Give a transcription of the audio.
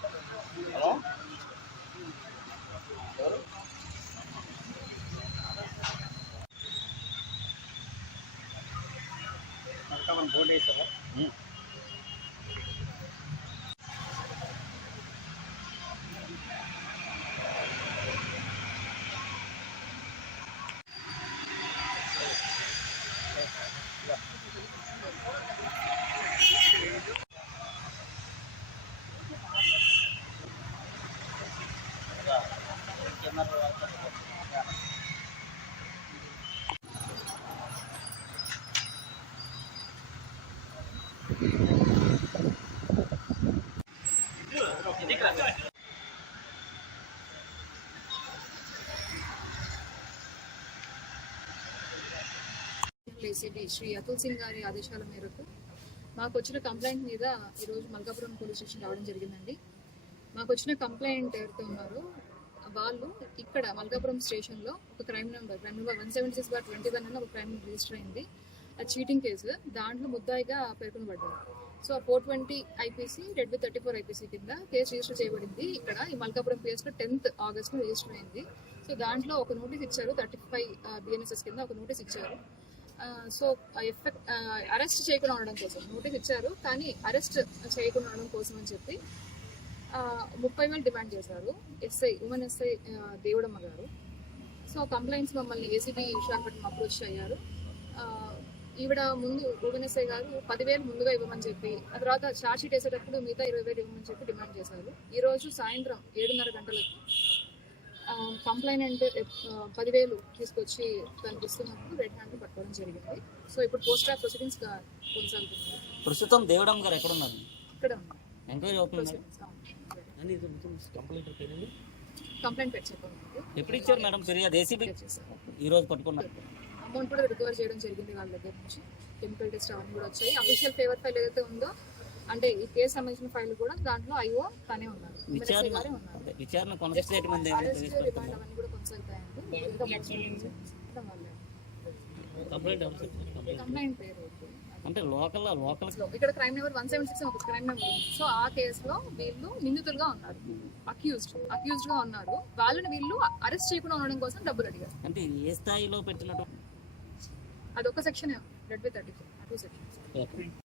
Halo? Halo? Markaman board వేసావా Yeah. ACB Shri Atul Singh గారి ఆదేశాల మేరకు మాకు వచ్చిన కంప్లైంట్ మీద ఈరోజు మల్కాపురం పోలీస్ స్టేషన్ రావడం జరిగిందండి. మాకు వచ్చిన కంప్లైంట్ ఎవరితో ఉన్నారో వాళ్ళు ఇక్కడ మల్కాపురం స్టేషన్లో ఒక crime number crime number one seventy six bar twenty one అని ఒక క్రైమ్ రిజిస్టర్ అయింది. చీటింగ్ కేసు దాంట్లో ముద్దాయిగా పేర్కొనబడ్డారు. So four twenty IPC read B thirty four IPC కింద కేసు రిజిస్టర్ చేయబడింది. ఇక్కడ ఈ మల్కాపురం కేసులో టెన్త్ ఆగస్ట్లో రిజిస్టర్ అయింది. సో దాంట్లో ఒక నోటీస్ ఇచ్చారు థర్టీ ఫైవ్ బిఎన్ఎస్ఎస్ కింద ఒక నోటీస్ ఇచ్చారు. సో ఎఫెక్ట్ అరెస్ట్ చేయకుండా ఉండడం కోసం నోటీస్ ఇచ్చారు. కానీ అరెస్ట్ చేయకుండా ఉండడం కోసం అని చెప్పి ముప్పై వేలు డిమాండ్ చేశారు. ఎస్ఐ ఉమెన్ ఎస్ఐ దేవుడమ్మ గారు. సో కంప్లైంట్స్ మమ్మల్ని ఏసీబీ విశాఖపట్నం అప్రోచ్ అయ్యారు. ఈవిడ ముందు ఎస్ఐ గారు పదివేలు ముందుగా ఇవ్వమని చెప్పి ఆ తర్వాత ఛార్జ్ షీట్ వేసేటప్పుడు మిగతా ఇరవై వేలు ఇవ్వమని చెప్పి డిమాండ్ చేశారు. ఈ రోజు సాయంత్రం ఏడున్నర గంటలకు కంప్లైనెంట్ పదివేలు తీసుకొచ్చి తనకి ఇస్తున్నప్పుడు రెడ్ హ్యాండ్ పట్టుకోవడం జరిగింది. సో ఇప్పుడు పోస్ట్ ఆఫ్ ప్రొసీడింగ్స్ కొనసాగుతుంది ప్రస్తుతం దేవడం గారు ఎక్కడ ఉన్నారు. ఇక్కడ ఎంక్వైరీ అవుతుంది. కంప్లైంట్ పెట్టేసుకోండి ఎప్పుడు ఇచ్చారు మేడం? ఫిర్యాదు ఏసీబీ ఈ రోజు పట్టుకున్నారు. అమౌంట్ కూడా రికవర్ చేయడం జరిగింది వాళ్ళ దగ్గర నుంచి. కెమికల్ టెస్ట్ అవన్నీ కూడా వచ్చాయి. అఫీషియల్ ఫేవర్ ఫైల్ ఏదైతే ఉందో అంటే ఈ కేసు సంబంధించిన ఫైల్ కూడా దాంట్లో ఐఓ తనే ఉన్నారు. విచారణ అవన్నీ కూడా కొనసాగుతాయండి. కంప్లైంట్ పేరు అంటే లోకల్ లోకల్. ఇక్కడ crime number one seven six ఒక క్రైమ్ నెంబర్ ఉంది. సో ఆ కేసులో వీళ్ళు నిందితులుగా ఉన్నారు. అక్యూజ్డ్ అక్యూజ్డ్గా ఉన్నారు. వాళ్ళని వీళ్ళు అరెస్ట్ చేయకుండా ఉండడం కోసం డబ్బులు అడిగారు. అంటే ఏ స్థాయిలో పెట్టినట్టు అదొక section read by thirty two section